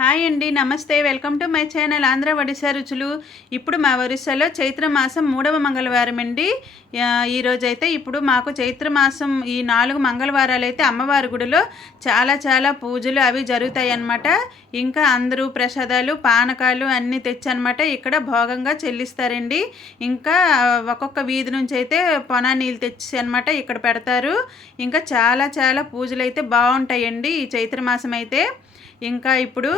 Hi అండి, నమస్తే. Welcome to my channel Andhra Odisha రుచులు. ఇప్పుడు మా ఒరిస్సాలో చైత్ర మాసం 3వ మంగళవారం అండి. ఈరోజైతే ఇప్పుడు మాకు చైత్ర మాసం ఈ 4 మంగళవారాలైతే అమ్మవారి గుడిలో చాలా పూజలు అవి జరుగుతాయి అన్నమాట. ఇంకా అందరూ ప్రసాదాలు పానకాలు అన్నీ తెచ్చనమాట ఇక్కడ భోగంగా చెల్లిస్తారండి. ఇంకా ఒక్కొక్క వీధి నుంచి అయితే పొనా నీళ్ళు తెచ్చి అనమాట ఇక్కడ పెడతారు. ఇంకా చాలా పూజలు అయితే బాగుంటాయండి ఈ చైత్ర మాసం అయితే. ఇంకా ఇప్పుడు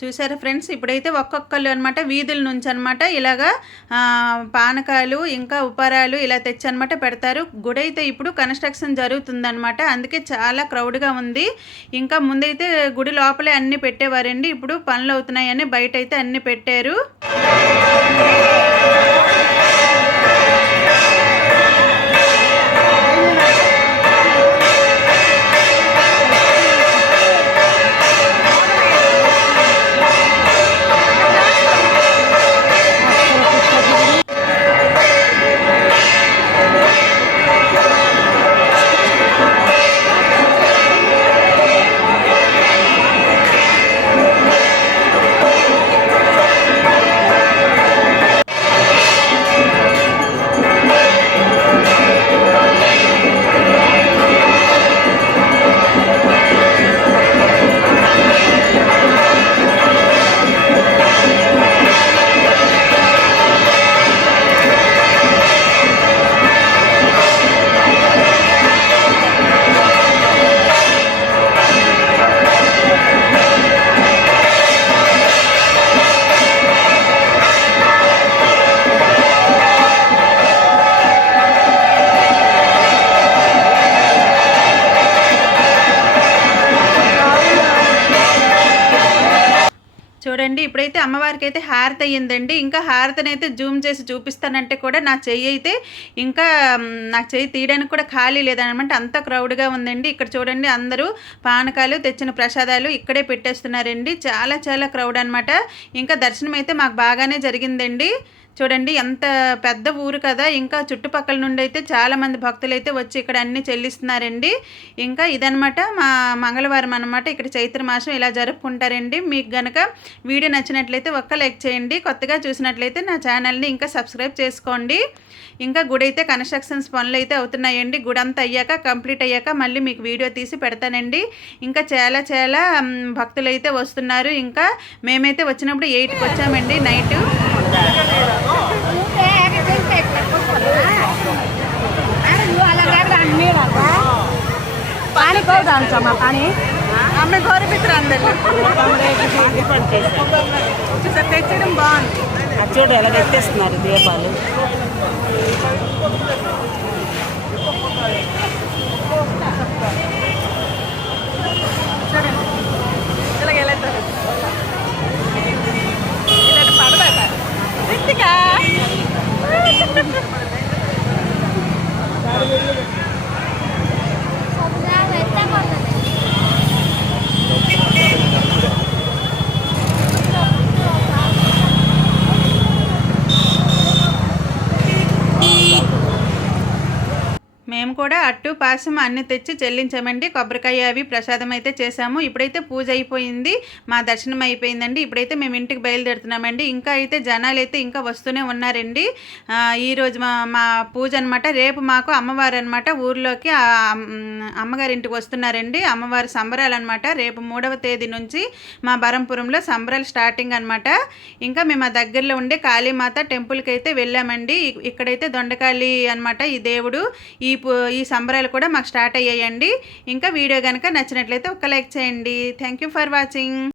చూసారా ఫ్రెండ్స్, ఇప్పుడైతే ఒక్కొక్కళ్ళు అనమాట వీధుల నుంచి అనమాట ఇలాగా పానకాలు ఇంకా ఉపహారాలు ఇలా తెచ్చనమాట పెడతారు. గుడి అయితే ఇప్పుడు కన్స్ట్రక్షన్ జరుగుతుందనమాట, అందుకే చాలా క్రౌడ్గా ఉంది. ఇంకా ముందైతే గుడి లోపలే అన్నీ పెట్టేవారండి, ఇప్పుడు పనులు అవుతున్నాయని బయట అయితే అన్నీ పెట్టారు. చూడండి, ఇప్పుడైతే అమ్మవారికి అయితే హారతి అయ్యిందండి. ఇంకా హారతిని అయితే జూమ్ చేసి చూపిస్తానంటే కూడా నా చెయ్యి అయితే ఇంకా నాకు చెయ్యి తీయడానికి కూడా ఖాళీ లేదనమాట, అంత క్రౌడ్గా ఉందండి. ఇక్కడ చూడండి, అందరూ పానకాలు తెచ్చిన ప్రసాదాలు ఇక్కడే పెట్టేస్తున్నారండి. చాలా క్రౌడ్ అనమాట. ఇంకా దర్శనం అయితే మాకు బాగానే జరిగిందండి. చూడండి, ఎంత పెద్ద ఊరు కదా, ఇంకా చుట్టుపక్కల నుండి అయితే చాలామంది భక్తులు అయితే వచ్చి ఇక్కడ అన్నీ చెల్లిస్తున్నారండి. ఇంకా ఇదనమాట మా మంగళవారం అనమాట. ఇక్కడ చైత్ర మాసం ఇలా జరుపుకుంటారండి. మీకు గనక వీడియో నచ్చినట్లయితే ఒక్క లైక్ చేయండి. కొత్తగా చూసినట్లయితే నా ఛానల్ని ఇంకా సబ్స్క్రైబ్ చేసుకోండి. ఇంకా గుడి అయితే కన్స్ట్రక్షన్స్ పనులు అయితే అవుతున్నాయండి. గుడి అంతా అయ్యాక కంప్లీట్ అయ్యాక మళ్ళీ మీకు వీడియో తీసి పెడతానండి. ఇంకా చాలా భక్తులు అయితే వస్తున్నారు. ఇంకా మేమైతే వచ్చినప్పుడు 8కి వచ్చామండి నైట్. पानी कौ जान्छ पानी ఆమె గోరపిత్ర అందరు తెచ్చడం బాగుంది. చూడు ఎలా పెట్టేస్తున్నారు దీపాలు. మేము కూడా అట్టు పాసం అన్నీ తెచ్చి చెల్లించామండి. కొబ్బరికాయ అవి ప్రసాదం అయితే చేసాము. ఇప్పుడైతే పూజ అయిపోయింది, మా దర్శనం అయిపోయిందండి. ఇప్పుడైతే మేము ఇంటికి బయలుదేరుతున్నామండి. ఇంకా అయితే జనాలు అయితే ఇంకా వస్తూనే ఉన్నారండి. ఈరోజు మా పూజ అనమాట. రేపు మాకు అమ్మవారు అనమాట ఊర్లోకి అమ్మగారింటికి వస్తున్నారండి. అమ్మవారి సంబరాలు అనమాట. రేపు 3వ తేదీ నుంచి మా బరంపురంలో సంబరాలు స్టార్టింగ్ అనమాట. ఇంకా మేము ఆ దగ్గరలో ఉండే కాళీమాత టెంపుల్కి అయితే వెళ్ళామండి. ఇక్కడైతే దొండకాళి అనమాట ఈ దేవుడు. ఈ సంబరాలు కూడా మాకు స్టార్ట్ అయ్యాయండి. ఇంకా వీడియో కనుక నచ్చినట్లయితే ఒక లైక్ చేయండి. Thank you for watching.